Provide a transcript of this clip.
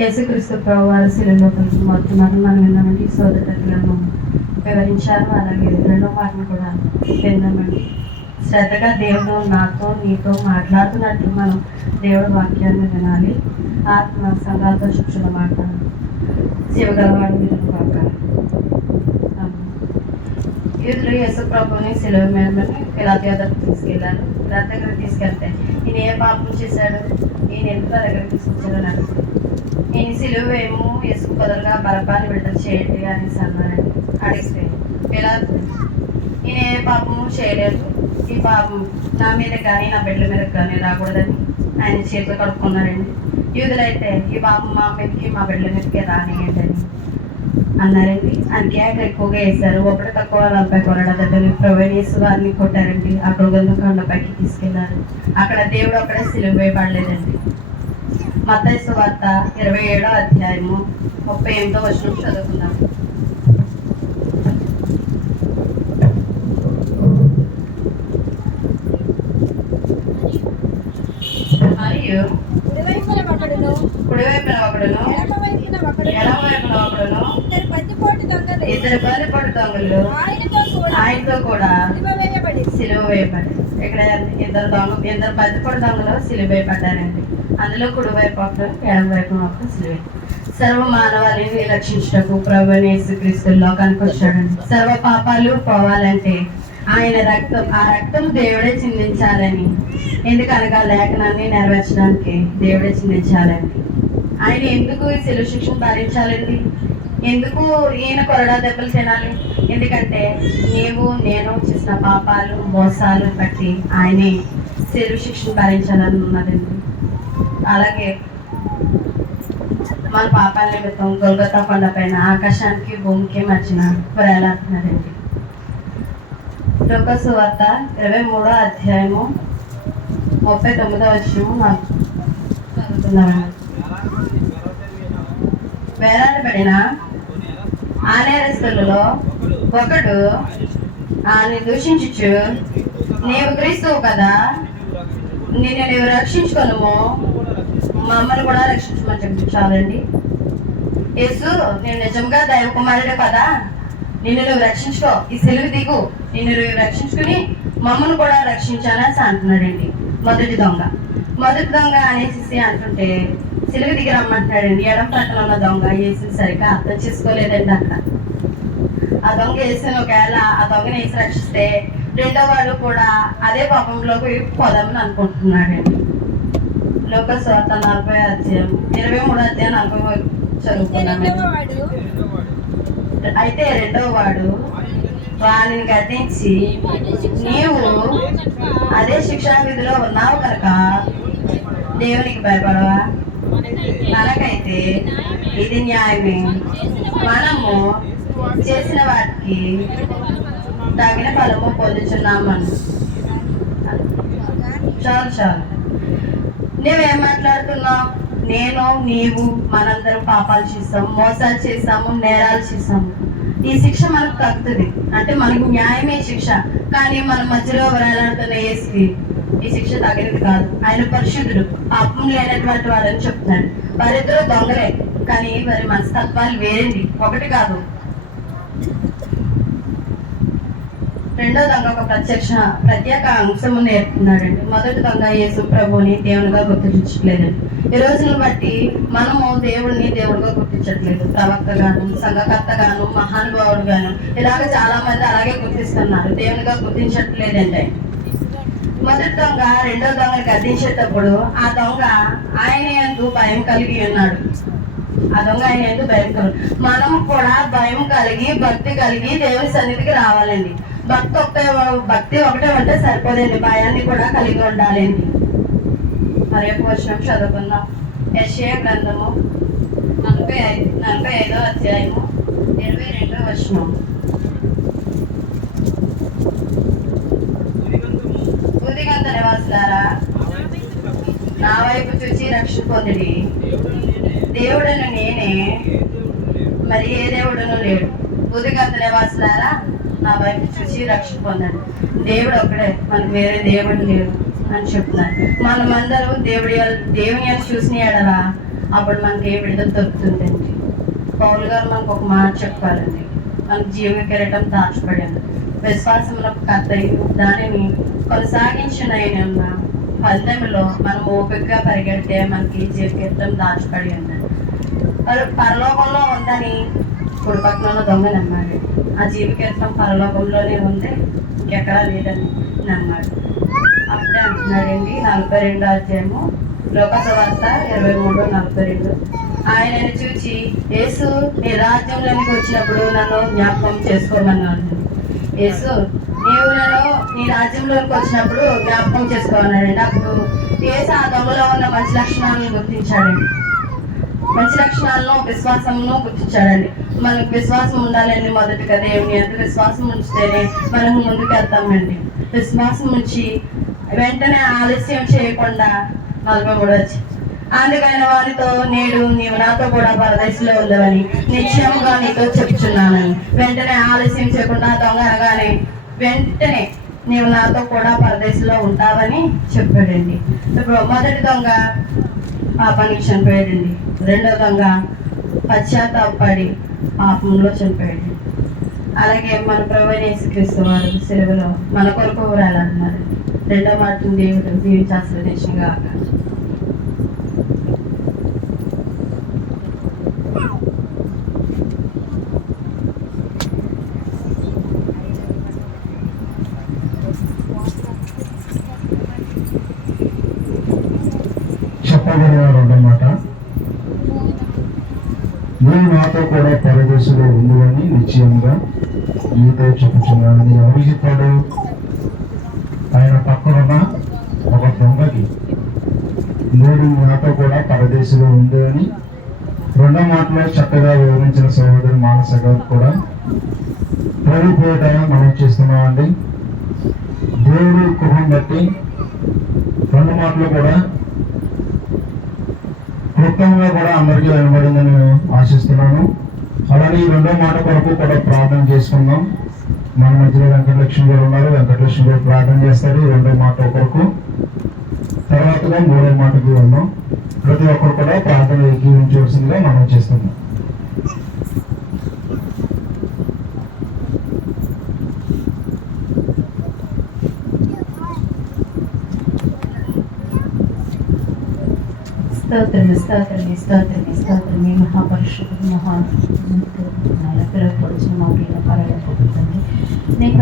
యేసుక్రీస్తు ప్రభు వారు శిలలో మొత్తున్నారు మనం విన్నామండి సోదరులను వివరించారు. అలాగే రెండో మాటను కూడా విన్నామండి శ్రద్ధగా దేవుడు నాతో నీతో మాట్లాడుతున్నట్టు మనం దేవుడు వాక్యాన్ని వినాలి. ఆత్మ సంఘాలతో శిక్షణ మాట శివగలవాడు వినను కాక. యూదులు యేసు ప్రభుని సెలవు మీద పిలాతీ దగ్గర తీసుకెళ్ళారు దగ్గర తీసుకెళ్తే ఈయన ఏ పాపం చేశాడు? ఈయన ఎంత దగ్గర తీసుకొచ్చాడు అని అడిగారు. ఈయన సిలువ ఏమో యేసుకు బలపాన్ని విడుదల చేయండి అనేసి అన్నారండి అడిగితే. ఎలా? నేను ఏ పాపము చేయలేదు. ఈ పాపం నా మీద కానీ నా బిడ్డల మీద కానీ రాకూడదని ఆయన చేతులు కడుక్కున్నారండి. యూదులైతే ఈ పాపం మా మీదకి మా బిడ్డల మీదకి రానియండి అన్నారండి. ఆయన కేక ఎక్కువగా వేశారు. ఒకటి తక్కువ నలభై కొరడ దగ్గర ప్రవేశ వారిని కొట్టారండి. అక్కడ గంధకొండపైకి తీసుకెళ్ళారు. అక్కడ దేవుడు అక్కడే సిలువ వేయబడలేదండి మత్తయి వార్త ఇరవై ఏడో అధ్యాయము ముప్పై ఎనిమిదో వచనం చదువుకున్నాం మరియు కుడివైపున ఒకడును, కుడివైపున ఒకడును ఎడమ వైపున ఒకడును, ఎడమ వైపున ఒకడును ఇద్దరు బందిపోటు దొంగలు. ఆయనతో కూడా సిలువ వేయబడ్డారు ఇక్కడ ఇద్దరు దొంగ ఇద్దరు బతిపడి దొంగలు సిలువ వేయబడ్డారండి అందులో కుడి వైపు ఒకరు ఎడమ వైపు ఒకరు సిలువ సర్వ మానవాళిని రక్షించటకు ప్రభు యేసుక్రీస్తు లోకానికి వచ్చాడండి. సర్వ పాపాలు పోవాలంటే ఆయన రక్తం ఆ రక్తం దేవుడే చిందించాలని. ఎందుకనగా లేఖనాన్ని నెరవేర్చడానికి దేవుడే చిందించాలండి. ఆయన ఎందుకు ఈ శిలువ శిక్షణ భరించాలండి? ఎందుకు ఈయన కొరడా దెబ్బలు తినాలి? ఎందుకంటే నీవు నేను చేసిన పాపాలు మోసాలు బట్టి ఆయనే శిలువ శిక్షణ భరించాలని ఉన్నదండి అలాగే మన పాపాల నిమిత్తం గొల్గొత్తా కొండ పైన ఆకాశానికి భూమికి మధ్యన వేలాడుతున్నారండి లోకసు వార్త ఇరవై మూడో అధ్యాయము ముప్పై తొమ్మిదో వచ్చము నాకు చదువుతున్నామండి వేలాడబడిన ఆ నేరస్తులలో ఒకడు ఆయన దూషించు నీవు క్రీస్తువు కదా? నిన్ను నీవు రక్షించుకోను మమ్మల్ని కూడా రక్షించమని చెప్పి చాలండి. యేసు నేను నిజంగా దైవ కుమారుడే కదా? నిన్ను నువ్వు రక్షించుకో. ఈ సెలువు దిగు. నిన్ను నువ్వు రక్షించుకుని మమ్మల్ని కూడా రక్షించాలని అంటున్నాడండి. మొదటి దొంగ. మొదటి దొంగ అనేసి అంటుంటే సిలువ దిగి రమ్మంటున్నాడండి. ఎడం పక్కన ఉన్న దొంగ వేసి సరిగ్గా అర్థం చేసుకోలేదండి అక్కడ. ఆ దొంగ వేసిన ఒకవేళ ఆ దొంగని వేసి రక్షిస్తే రెండో వాడు కూడా అదే పాపంలోకి పోదామని అనుకుంటున్నాడండి. లోక స్వార్థ నలభై అధ్యాయం ఇరవై మూడు అధ్యాయం నలభై చదువుకున్నామండి వాడు. అయితే రెండో వాడు వారిని గద్దించి నీవు అదే శిక్షా విధిలో ఉన్నావు కనుక దేవునికి భయపడవా? మనకైతే ఇది న్యాయమే. మనము చేసిన వాటికి తగిన ఫలము పొందుచున్నామని చాలు చాలు. నువ్వేం మాట్లాడుతున్నావు? నేను నీవు మనందరం పాపాలు చేస్తాము మోసాలు చేస్తాము నేరాలు చేస్తాము ఈ శిక్ష మనకు తగ్గుతుంది. అంటే మనకు న్యాయమే శిక్ష. కానీ మన మధ్యలో వేలాడుతున్న ఏసుకి ఈ శిక్ష తగినది కాదు. ఆయన పరిశుద్ధుడు. పాపం లేనటువంటి వాడని చెప్తున్నాడు. వారిద్దరూ దొంగలే. కానీ వారి మనస్తత్వాలు వేరండి. ఒకటి కాదు. రెండో దొంగ ఒక ప్రత్యక్ష ప్రత్యేక అంశము నేర్పుతున్నాడండి. మొదటి దొంగ యేసు ప్రభుని దేవునిగా గుర్తించట్లేదండి ఈ రోజును బట్టి మనము దేవుడిని దేవుడిగా గుర్తించట్లేదు. ప్రవక్త గాను సంఘకర్త గాను మహానుభావుడు గాను ఇలాగ చాలా మంది అలాగే గుర్తిస్తున్నారు. దేవునిగా గుర్తించట్లేదండి మొదటి దొంగ రెండో దొంగ గద్దించేటప్పుడు ఆ దొంగ ఆయన ఎందు భయం కలిగి ఉన్నాడు. ఆ దొంగ ఆయన ఎందు భయం కలిగి మనం కూడా భయం కలిగి భక్తి కలిగి దేవుని సన్నిధికి రావాలండి. భక్తి ఒకటే భక్తి ఒకటే ఉంటే సరిపోదండి భయాన్ని కూడా కలిగి ఉండాలండి మరి యొక్క వర్షం చదువుకుందాం. యశయ గ్రంథము నలభై ఐదు నలభై ఐదో అధ్యాయము ఇరవై రెండో వర్షం ఉదిగంత నివాసులారా నా వైపు చూచి రక్షణ పొందిడి. దేవుడను నేనే మరి ఏ దేవుడును లేడు. ఉదిగంత నివాసులారా నా వైపు చూసి రక్షణ పొందండి దేవుడు ఒకడే మనకు వేరే దేవుడు లేడు అని చెప్తున్నారు. మనమందరూ దేవుడి దేవుని అని చూసిన ఎడలా అప్పుడు మనకి ఏ విడుదల దొరుకుతుందండి? పౌలు గారు మనకు ఒక మాట చెప్పాలండి మనకు జీవ కిరటం దాచబడింది. విశ్వాసములకు కర్తయు దానిని కొనసాగించిన ఆయన పందెంలో మనం ఓపికగా పరిగెడితే మనకి జీవ కిరటం దాచబడి ఉందండి. పరలోకంలో ఉందని కుడి పక్కన దొంగ నమ్మాలి ఆ జీవ పరలోకంలోనే ఉంది ఇంకెక్కడా లేదని అన్నాడు అప్పుడే అంటున్నాడండి నలభై రెండు అధ్యాయము లోకస వార్త ఇరవై మూడు నలభై రెండు ఆయనను చూచి యేసు నీ రాజ్యంలోనికి వచ్చినప్పుడు నన్ను జ్ఞాపకం చేసుకోమన్నాడు. యేసు నీవు నన్ను నీ రాజ్యంలోనికి వచ్చినప్పుడు జ్ఞాపకం చేసుకోమన్నాడండి. అప్పుడు యేసు ఆ దొంగలో ఉన్న మంచి లక్షణాలను గుర్తించాడండి. మంచి లక్షణాలను విశ్వాసమును గుర్తించాడండి. మనకు విశ్వాసం ఉండాలని మొదటిగా దేవుని అంటే విశ్వాసం ఉంచితేనే మనం ముందుకు వెళ్తామండి విశ్వాసం ఉంచి వెంటనే ఆలస్యం చేయకుండా నలభై మూడు వచ్చి అందుకైన వారితో నేడు నీవు నాతో కూడా పరదేశంలో ఉండవని నిశ్చయముగా నీతో చెప్తున్నానని వెంటనే ఆలస్యం చేయకుండా దొంగ అనగానే వెంటనే నీవు నాతో కూడా పరదేశంలో ఉంటావని చెప్పాడండి. ఇప్పుడు మొదటి దొంగ పాపానికి చనిపోయాడండి రెండో దొంగ పశ్చాత్తాపడి పాపంలో చనిపోయాడు. అలాగే మన ప్రభు యేసుక్రీస్తు వారు సెలవులో మన కొరకు వేలాడుతున్నారు రెండో మాట దేవుడు దీవించాల్సిన చెప్పబడిన అన్నమాట నువ్వు నాతో కూడా పరదేశంలో ఉందని నిశ్చయంగా నీతో చెప్పుచున్నానని ఎవరు ఆయన పక్కనున్న ఒక దొంగకి నువ్వు నాతో కూడా పరదేశంలో ఉంది అని రెండో మాటలో చక్కగా వివరించిన సహోదరి మానస గారు కూడా ప్రభుత్వ మనం చేస్తున్నామండి. దేవుడు కుహం బట్టి రెండు మాటలు కూడా క్లుప్తంగా కూడా అందరికీ వినబడిందని నేను ఆశిస్తున్నాను. అలానే ఈ రెండో మాట కొరకు కూడా ప్రార్థన చేసుకుందాం. మన మధ్యలో వెంకటలక్ష్మి గారు ఉన్నారు. వెంకటలక్ష్మి గారు ప్రార్థన చేస్తారు ఈ రెండో మాట కొరకు. తర్వాతగా మూడో మాటకి వెళ్దాం. ప్రతి ఒక్కరు కూడా ప్రార్థన ఏకీవించవలసిందిగా మనం చేస్తున్నాం. స్తోత్రం స్తోత్రం స్తోత్రం స్తోత్రం మహాపరుషుడు మహా పిలువపడుచు మా ప్రియ పరలోకపు పొందుతుంది నీకు